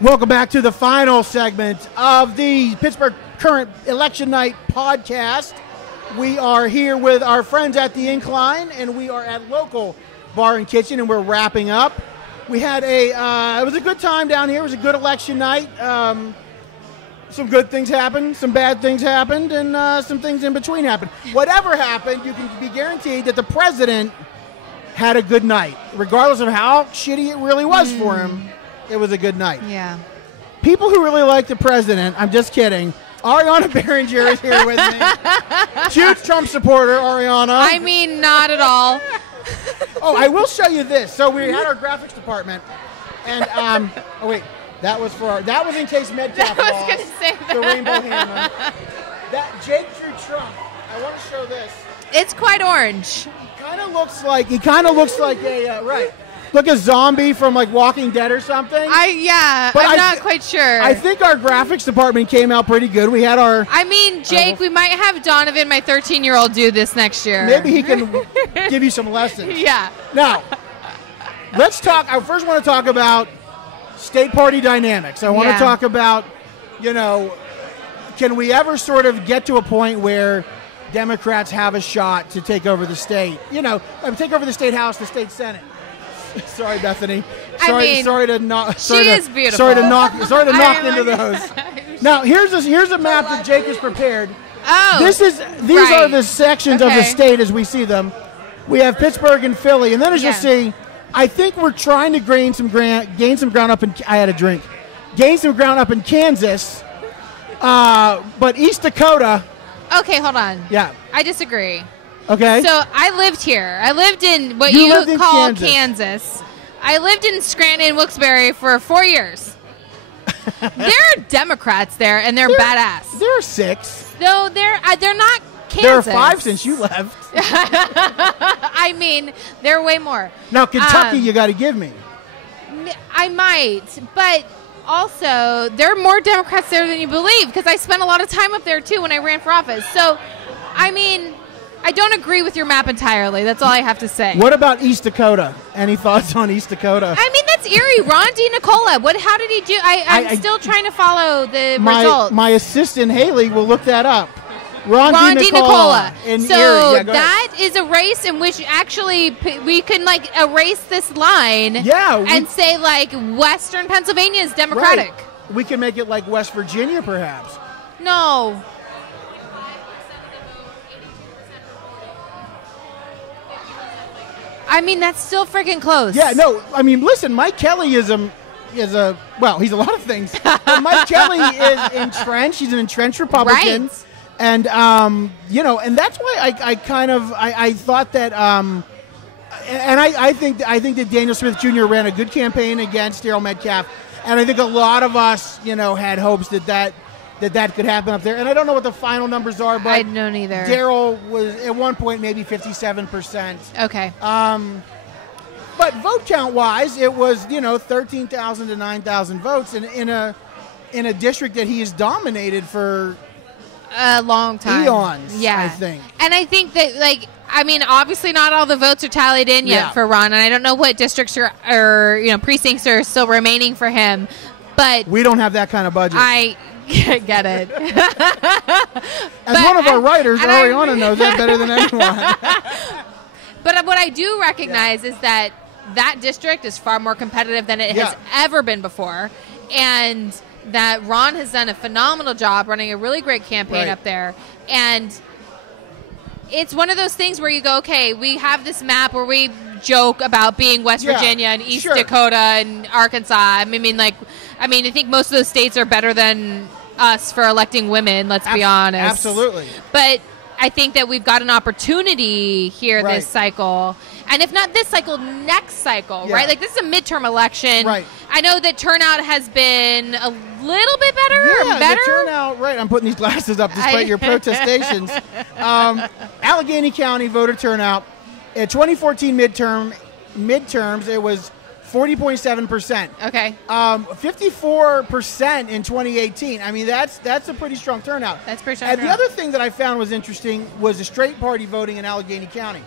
Welcome back to the final segment of the Pittsburgh Current Election Night podcast. We are here with our friends at the Incline, and we are at local bar and kitchen, and we're wrapping up. We had it was a good time down here. It was a good election night. Some good things happened, some bad things happened, and some things in between happened. Whatever happened, you can be guaranteed that the president had a good night. Regardless of how shitty it really was for him, it was a good night. Yeah. People who really like the president, I'm just kidding. Ariyanna Berringer is here with me. Huge Trump supporter, Ariyanna. I mean, not at all. Oh, I will show you this. So we had our graphics department, and oh wait, that was in case Metcalf I was lost. going to say that. The rainbow hammer. That Jake drew Trump. I want to show this. It's quite orange. He kind of looks like a right. Look, a zombie from like Walking Dead or something. I'm not quite sure. I think our graphics department came out pretty good. We had our. I mean, Jake, we might have Donovan, my 13-year-old, do this next year. Maybe he can give you some lessons. Yeah. Now, let's talk. I first want to talk about state party dynamics. I want to talk about, can we ever sort of get to a point where Democrats have a shot to take over the state? Take over the state house, the state senate. Sorry, Bethany. Sorry to knock. She is beautiful. Sorry to knock into those. Now here's a map that Jake has prepared. Oh, these are the sections of the state as we see them. We have Pittsburgh and Philly, and then as you'll see, I think we're trying to gain some ground up in. I had a drink. Gain some ground up in Kansas, but East Dakota. Okay, hold on. Yeah, I disagree. Okay. So I lived here. I lived in what you call Kansas. I lived in Scranton, Wilkes-Barre for 4 years. There are Democrats there, and they're badass. There are 6. No, they're not Kansas. There are 5 since you left. I mean, there are way more. Now, Kentucky, you got to give me. I might, but also there are more Democrats there than you believe, because I spent a lot of time up there, too, when I ran for office. So, I mean, I don't agree with your map entirely. That's all I have to say. What about East Dakota? Any thoughts on East Dakota? I mean, that's eerie. Ron DeNicola. How did he do? I'm still trying to follow the results. My assistant, Haley, will look that up. Ron DeNicola. So that is a race in which actually we can erase this line and say Western Pennsylvania is Democratic. Right. We can make it like West Virginia, perhaps. No. I mean, that's still freaking close. Yeah, no, I mean, listen, Mike Kelly is a he's a lot of things. But Mike Kelly is entrenched. He's an entrenched Republican. Right. And, and that's why I thought that, and I think that Daniel Smith Jr. ran a good campaign against Darryl Metcalf. And I think a lot of us, had hopes that could happen up there. And I don't know what the final numbers are, but I don't either. Darryl was at one point maybe 57%. Okay. But vote count wise, it was 13,000 to 9,000 votes in a district that he has dominated for a long time, eons. Yeah, I think. And I think that obviously not all the votes are tallied in yet for Ron, and I don't know what districts or precincts are still remaining for him. But we don't have that kind of budget. I get it. As one of our writers, Ariyanna knows that better than anyone. But what I do recognize is that district is far more competitive than it has ever been before, and that Ron has done a phenomenal job running a really great campaign up there. And it's one of those things where you go, okay, we have this map where we joke about being West Virginia and East Dakota and Arkansas. I think most of those states are better than us for electing women, let's be honest. Absolutely. But I think that we've got an opportunity here this cycle. And if not this cycle, next cycle, right? Like, this is a midterm election. Right. I know that turnout has been a little bit better. Yeah, better? the turnout, right. I'm putting these glasses up despite your protestations. Allegheny County voter turnout. At 2014 midterms, it was 40.7%. Okay. 54% in 2018. I mean, that's a pretty strong turnout. That's pretty strong. And the other thing that I found was interesting was the straight party voting in Allegheny County.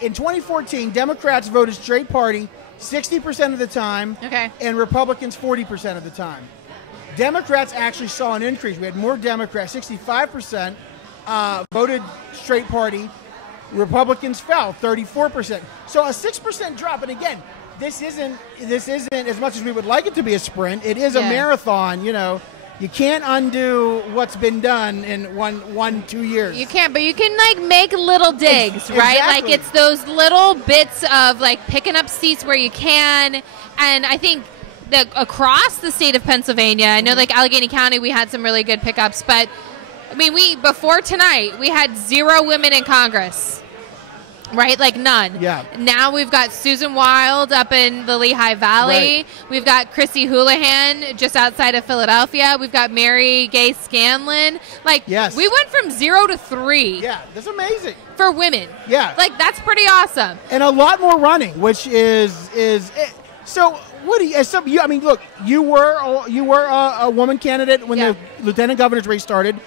In 2014, Democrats voted straight party 60% of the time, Okay. and Republicans 40% of the time. Democrats actually saw an increase. We had more Democrats, 65% voted straight party. Republicans fell 34%. So a 6% drop. And again, this isn't as much as we would like it to be a sprint. It is a marathon. You know, you can't undo what's been done in 2 years. You can't, but you can like make little digs, right? Exactly. Like it's those little bits of like picking up seats where you can. And I think that across the state of Pennsylvania, I know like Allegheny County, we had some really good pickups, but I mean, before tonight, we had 0 women in Congress. Right? Like none. Yeah. Now we've got Susan Wild up in the Lehigh Valley. Right. We've got Chrissy Houlihan just outside of Philadelphia. We've got Mary Gay Scanlon. Like, yes. We went from 0 to 3. Yeah, that's amazing. For women. Yeah. Like, that's pretty awesome. And a lot more running, which is so. What do you? I mean, look, you were a woman candidate when the lieutenant governor's race started.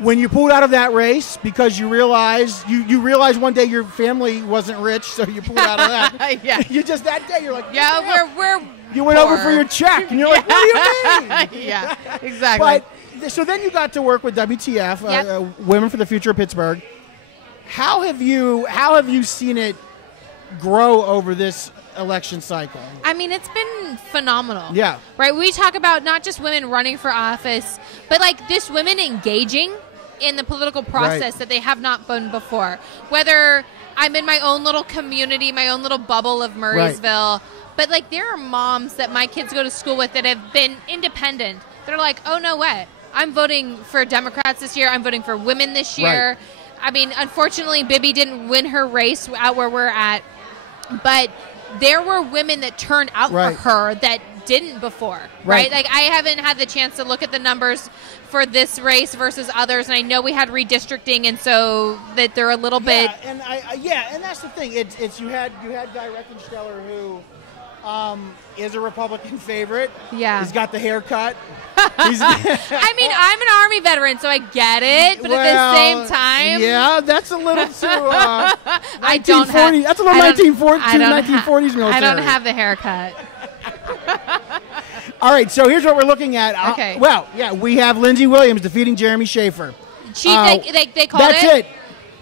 When you pulled out of that race because you realized one day your family wasn't rich, so you pulled out of that. Yeah. You just that day you're like, yeah, we're you went over for your check, and you're like, what do you mean? Yeah, exactly. But so then you got to work with WTF, Women for the Future of Pittsburgh. How have you seen it grow over this election cycle? I mean, it's been phenomenal. Yeah. Right? We talk about not just women running for office, but like this women engaging in the political process that they have not been before. Whether I'm in my own little community, my own little bubble of Murraysville, but like there are moms that my kids go to school with that have been independent. They're like, oh, no way. I'm voting for Democrats this year. I'm voting for women this year. Right. I mean, unfortunately, Bibi didn't win her race out where we're at, but there were women that turned out for her that didn't before, right? Like I haven't had the chance to look at the numbers for this race versus others, and I know we had redistricting, and so that they're a little bit. And and that's the thing. It's you had Guy Reckensteller who is a Republican favorite. Yeah, he's got the haircut. I mean, I'm an Army veteran, so I get it, but at the same time, yeah, that's a little too. I don't have. That's a little 1940s military. I don't have the haircut. All right, so here's what we're looking at. Okay. We have Lindsey Williams defeating Jeremy Schaefer. They called that's it.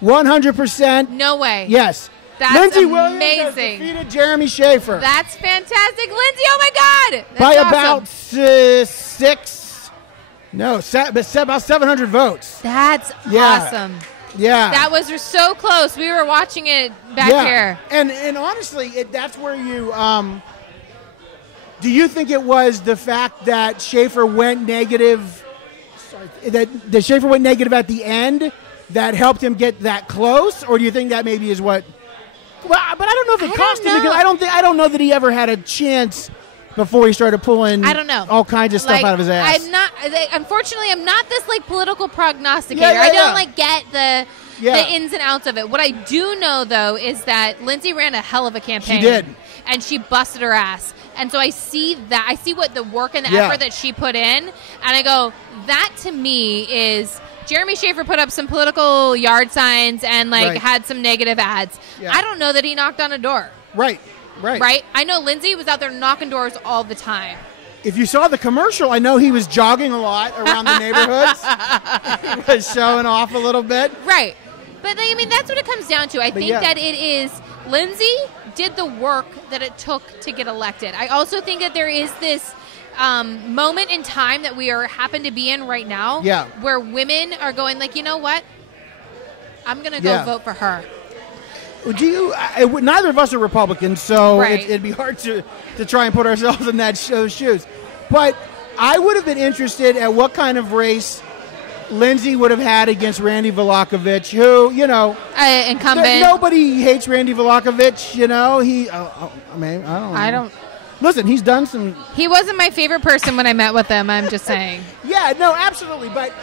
100%. No way. Yes. That's Lindsey amazing. Williams has defeated Jeremy Schaefer. That's fantastic. Lindsey, oh my God. That's by awesome. about 700 votes. That's awesome. Yeah. That was so close. We were watching it back here. And honestly, that's where you do you think it was the fact that Schaefer went negative that Schaefer went negative at the end that helped him get that close, or do you think that maybe is what? Well, but I don't know if it cost him, because I don't know that he ever had a chance before he started pulling all kinds of stuff out of his ass. Unfortunately, I'm not this like political prognosticator. I don't get the ins and outs of it. What I do know though is that Lindsey ran a hell of a campaign. She did. And she busted her ass. And so I see that. I see what the work and the effort that she put in. And I go, that to me is Jeremy Schaefer put up some political yard signs and had some negative ads. Yeah. I don't know that he knocked on a door. Right. I know Lindsey was out there knocking doors all the time. If you saw the commercial, I know he was jogging a lot around the neighborhoods. He was showing off a little bit. Right. But I mean, that's what it comes down to. I think that it is Lindsey did the work that it took to get elected. I also think that there is this moment in time that we happen to be in right now where women are going like, you know what? I'm going to go vote for her. Neither of us are Republicans, so it'd be hard to try and put ourselves in those shoes. But I would have been interested at what kind of race Lindsey would have had against Randy Vlahovic, who, incumbent. Nobody hates Randy Vlahovic, I don't. Listen, he's done some. He wasn't my favorite person when I met with him. I'm just saying. Yeah, no, absolutely, but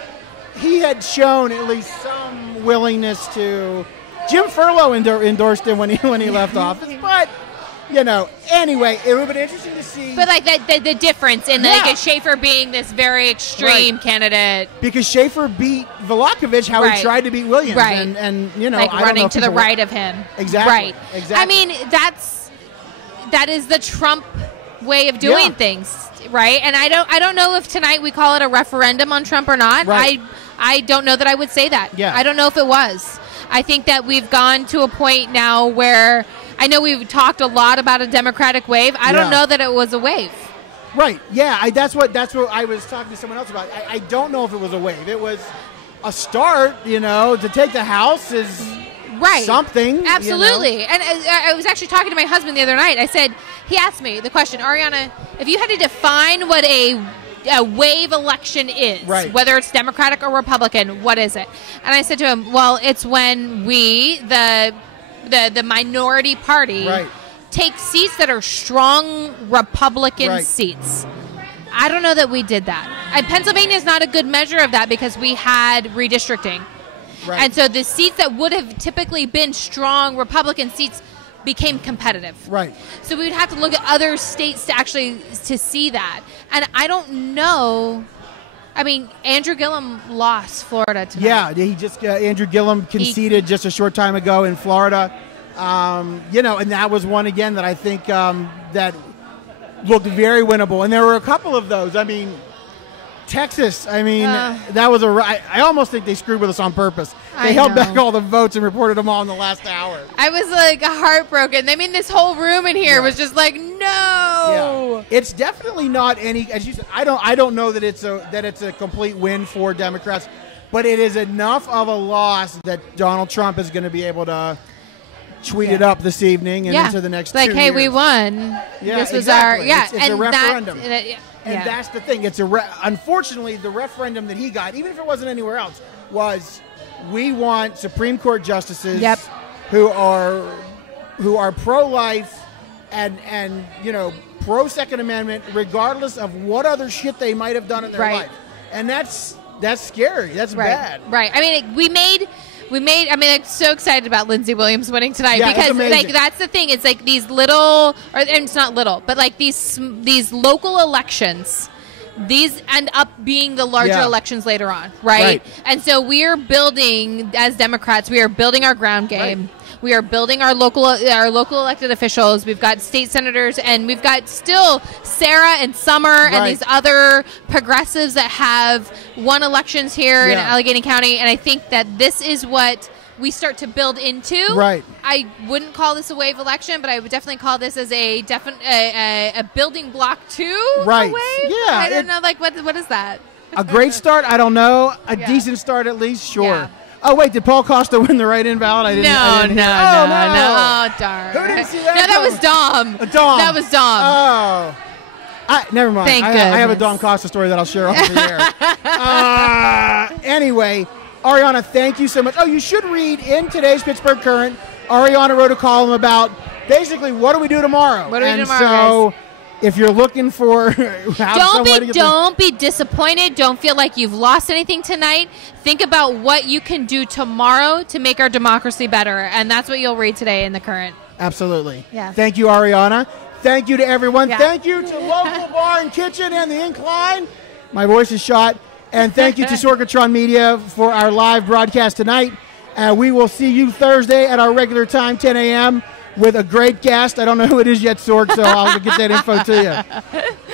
he had shown at least some willingness to. Jim Furlow endorsed him when he left office, but anyway, it would have been interesting to see. But the difference in Schaefer being this very extreme candidate, because Schaefer beat Vlahovic how he tried to beat Williams, and running to the right of him, exactly, right? Exactly. I mean, that is the Trump way of doing things, right? And I don't know if tonight we call it a referendum on Trump or not. Right. I don't know that I would say that. Yeah. I don't know if it was. I think that we've gone to a point now where I know we've talked a lot about a Democratic wave. I don't know that it was a wave. Right. Yeah. That's what I was talking to someone else about. I don't know if it was a wave. It was a start. To take the House is something. Absolutely. And I was actually talking to my husband the other night. He asked me the question, Aryanna, if you had to define what a wave election is, whether it's Democratic or Republican, what is it? And I said to him, well, it's when we, the minority party, take seats that are strong Republican seats. I don't know that we did that. And Pennsylvania is not a good measure of that because we had redistricting. Right. And so the seats that would have typically been strong Republican seats became competitive. Right. So we would have to look at other states to see that. And I don't know. I mean, Andrew Gillum lost Florida tonight. Yeah, he just Andrew Gillum conceded just a short time ago in Florida. And that was one again that I think that looked very winnable. And there were a couple of those. I mean, Texas, that was I almost think they screwed with us on purpose. They held back all the votes and reported them all in the last hour. I was like heartbroken. I mean, this whole room in here was just like, no. Yeah. It's definitely not any, as you said, I don't know that it's a complete win for Democrats, but it is enough of a loss that Donald Trump is going to be able to tweet it up this evening and into the next 2 years. Hey, we won. Yeah, this was exactly. It's a referendum. And that's the thing. It's unfortunately, the referendum that he got, even if it wasn't anywhere else, was we want Supreme Court justices who are pro-life and pro Second Amendment, regardless of what other shit they might have done in their life. And that's scary. That's bad. Right. I mean, I'm so excited about Lindsey Williams winning tonight because that's the thing. It's like these little, and it's not little, but like these local elections, these end up being the larger elections later on, right? And so we are building, as Democrats, we are building our ground game. Right. We are building our local elected officials. We've got state senators, and we've got still Sarah and Summer and these other progressives that have won elections here in Allegheny County. And I think that this is what we start to build into. Right. I wouldn't call this a wave election, but I would definitely call this as a building block to a wave. Yeah. I don't know. Like, what is that? A great start? I don't know. A decent start at least? Sure. Yeah. Oh, wait, did Paul Costa win the write-in ballot? No. Oh, darn. Who didn't see that? No, that was Dom. Dom. That was Dom. Oh. Never mind. Thank goodness. I have a Dom Costa story that I'll share off the air. Anyway, Aryanna, thank you so much. Oh, you should read in today's Pittsburgh Current, Aryanna wrote a column about basically what do we do tomorrow. What do we do tomorrow, guys? If you're looking for don't be disappointed. Don't feel like you've lost anything tonight. Think about what you can do tomorrow to make our democracy better, and that's what you'll read today in the Current. Absolutely. Yeah. Thank you, Aryanna. Thank you to everyone. Yeah. Thank you to Local Bar and Kitchen and the Incline. My voice is shot. And thank you to Sorgatron Media for our live broadcast tonight. We will see you Thursday at our regular time, 10 a.m., with a great guest. I don't know who it is yet, Sorg, so I'll get that info to you.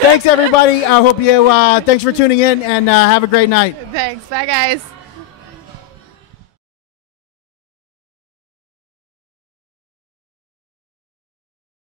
Thanks, everybody. I hope you. Thanks for tuning in, and have a great night. Thanks. Bye, guys.